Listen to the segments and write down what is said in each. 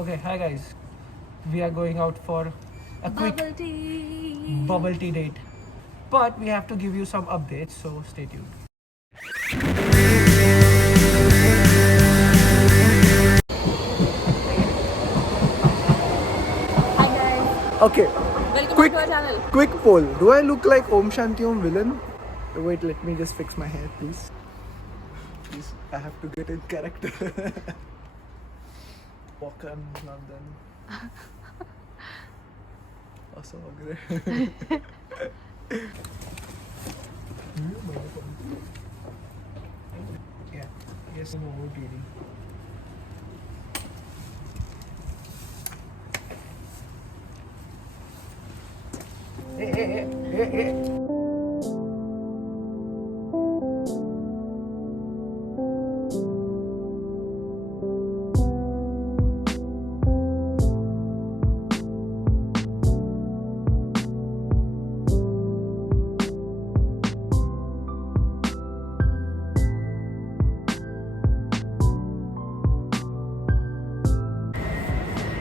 Okay, hi guys. We are going out for a quick bubble tea date. But we have to give you some updates, so stay tuned. Hi guys, Okay, welcome quick back to our channel. quick poll. Do I look like Om Shanti Om villain? Wait, let me just fix my hair, please. Please, I have to get in character. Welcome, London. Also, yeah, yes, no, OTD. Hey.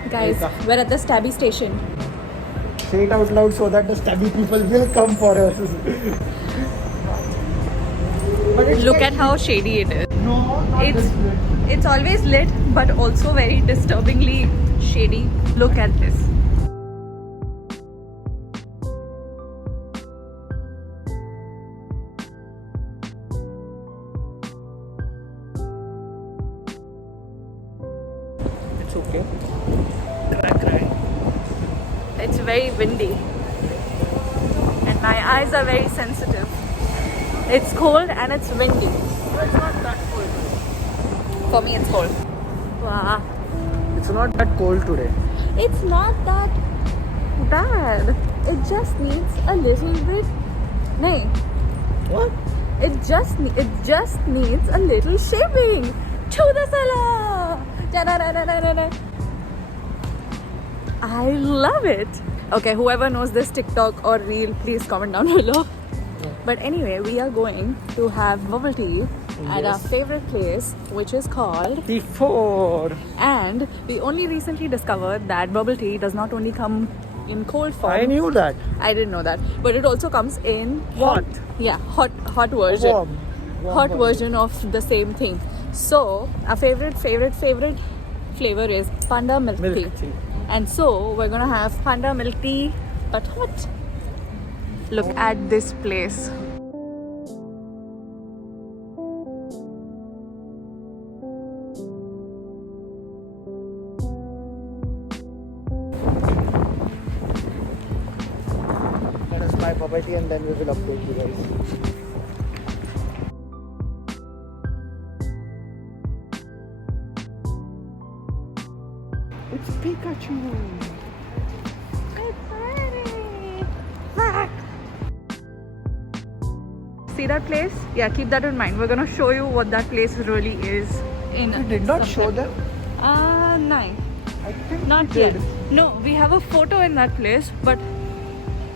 Guys, we're at the Stabby station. Say it out loud so that the stabby people will come for us. But it's Look like- at how shady it is. No, not It's this way. it's always lit, but also very disturbingly shady. Look at this. It's okay. Cry. It's very windy, and my eyes are very sensitive. It's cold and it's windy. It's not that cold. For me, it's cold. Wow. It's not that cold today. It's not that bad. It just needs a little bit. Nay. What? It just needs a little shaving. To the cellar. Da-da-da-da-da-da. I love it. Okay, whoever knows this TikTok or reel, please comment down below. But anyway, we are going to have bubble tea at our Yes. favorite place, which is called. T4. And we only recently discovered that bubble tea does not only come in cold form. I knew that. I didn't know that, but it also comes in Hot. Yeah, hot version. Warm Hot version of the same thing. So our favorite flavor is panda milk tea. Milk tea. And so we're gonna have panda milk tea, but hot. Look at this place. Let us buy bubble tea and then we will update you guys. It's Pikachu. See that place? Yeah, keep that in mind. We're gonna show you what that place really is. In You did not show them? No, I think not we yet. did. No, we have a photo in that place, but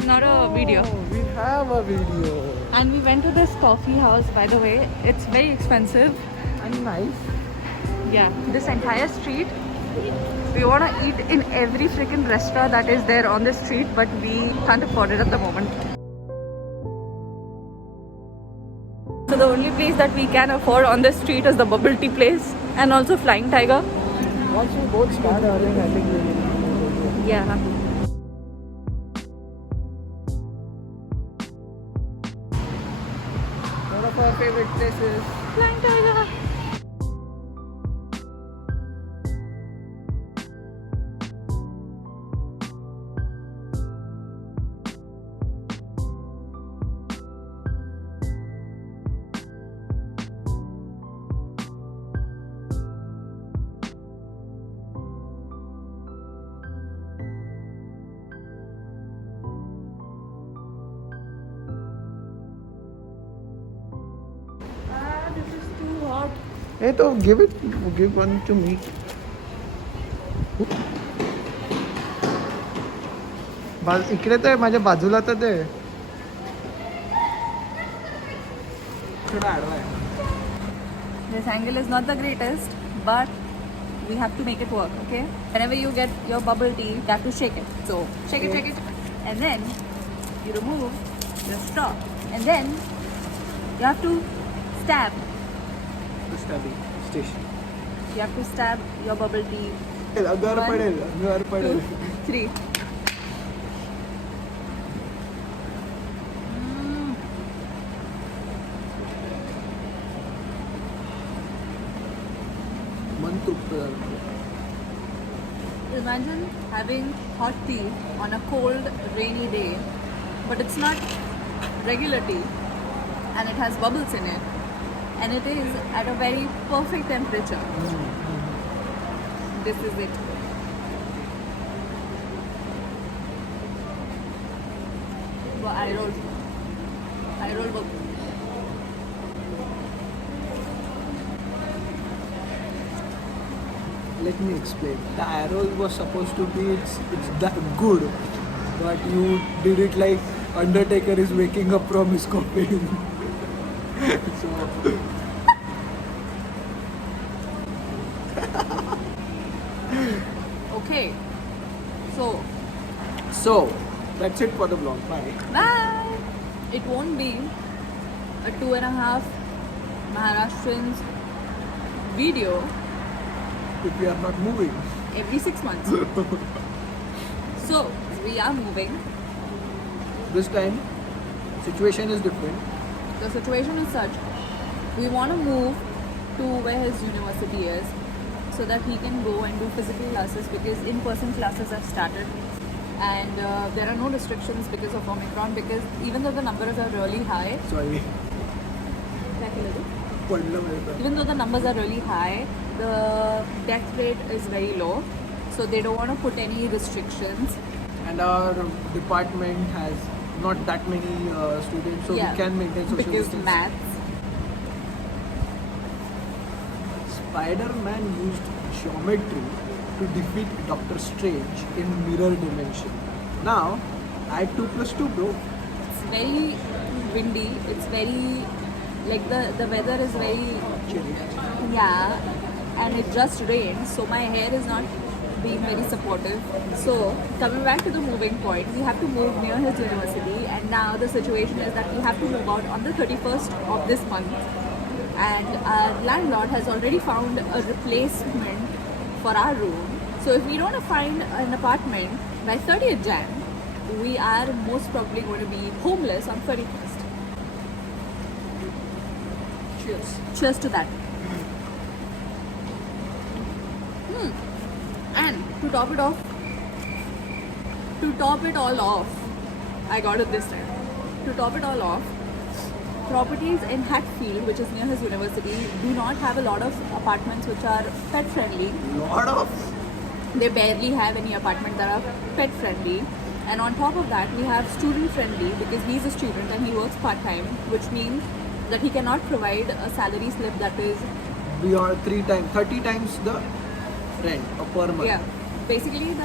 not a video. Oh, we have a video. And we went to this coffee house, by the way. It's very expensive. And nice. Yeah, this entire street. We want to eat in every freaking restaurant that is there on the street, but we can't afford it at the moment. So the only place that we can afford on the street is the bubble tea place and also Flying Tiger. Once we both start earning, I think we will. Yeah. One of our favorite places. Flying Tiger. This is too hot. Hey, तो give one to me. इकडे तर माझ्या बाजूला तर दे. थोडा आडवा आहे. This angle is not the greatest, but we have to make it work, okay? Whenever you get your bubble tea, you have to shake it. So shake it, and then you remove your straw, and then you have to stab. The study station. You have to stab your bubble tea. Agar One, padel. 3. मन तुटतं जरा. Imagine having hot tea on a cold, rainy day, but it's not regular tea, and it has bubbles in it, and it is at a very perfect temperature. This is it. Well, I roll. But Let me explain. The arrow was supposed to be it's that good, but you did it like Undertaker is waking up from his coffin. So okay. so that's it for the vlog. Bye. Bye. It won't be a 2.5 Maharashtrians video If we are not moving. every 6 months. So we are moving. This time, situation is different. The situation is such. We want to move to where his university is so that he can go and do physical classes because in-person classes have started. And there are no restrictions because of Omicron, because even though the numbers are really high, Sorry. पडलं माझं. even though the numbers are really high, the death rate is very low. So they don't want to put any restrictions. And our department has not that many students, so we can maintain social because distance. maths. Spider-Man used geometry to defeat Doctor Strange in Mirror Dimension. Now, add 2 plus 2, bro. It's very windy. It's very like the weather is very Chilly. and it just rained, so my hair is not being very supportive. So coming back to the moving point, we have to move near his university, and now the situation is that we have to move out on the 31st of this month, and our landlord has already found a replacement for our room. So if we don't find an apartment by 30th Jan, we are most probably going to be homeless on 31st. Cheers. Cheers to that. And to top it all off, I got it this time. To top it all off, properties in Hatfield, which is near his university, do not have a lot of apartments which are pet friendly. Lot of. They barely have any apartments that are pet friendly. And on top of that, we have student friendly because he's a student and he works part time, which means that he cannot provide a salary slip that is Beyond 30 times the rent per month. Yeah, basically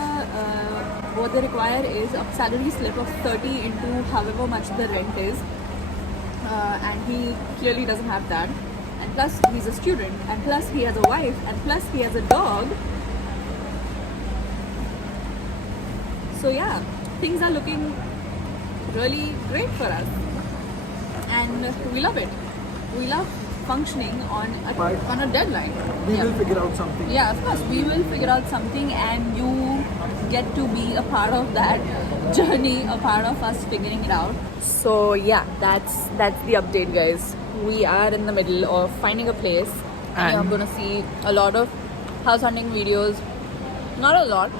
what they require is a salary slip of 30 into however much the rent is, and he clearly doesn't have that. And plus he's a student, and plus he has a wife, and plus he has a dog. So yeah, things are looking really great for us, and we love it. We love functioning on a deadline. We will figure out something. Yeah, of course, we will figure out something, and you get to be a part of that journey, a part of us figuring it out. So yeah, that's the update, guys. We are in the middle of finding a place, and you're gonna see a lot of house hunting videos. Not a lot.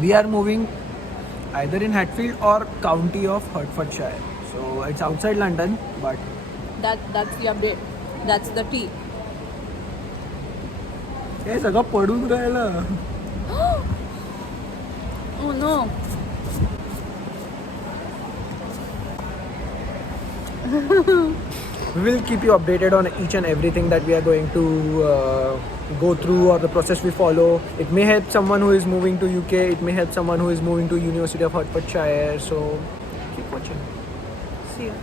We are moving either in Hatfield or county of Hertfordshire. So it's outside London, but That's the update. That's the tea. हे सगळं पडून राहिलं. Oh no. We will keep you updated on each and everything that we are going to go through or the process we follow. It may help someone who is moving to UK. It may help someone who is moving to University of Hertfordshire. So keep watching. See you.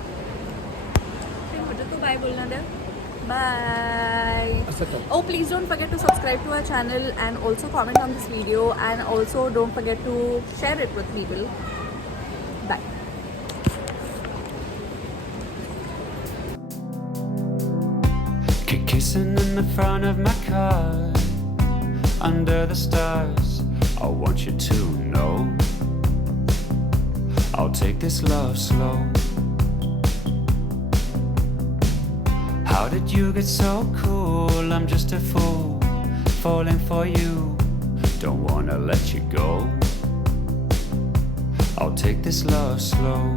मुझे तो bye बोलना दे. Bye. Asaka. Oh, please don't forget to subscribe to our channel and also comment on this video, and also don't forget to share it with people. Bye. Kissing in the front of my car, under the stars. I want you to know I'll take this love slow. How did you get so cool? I'm just a fool, falling for you. Don't wanna let you go. I'll take this love slow.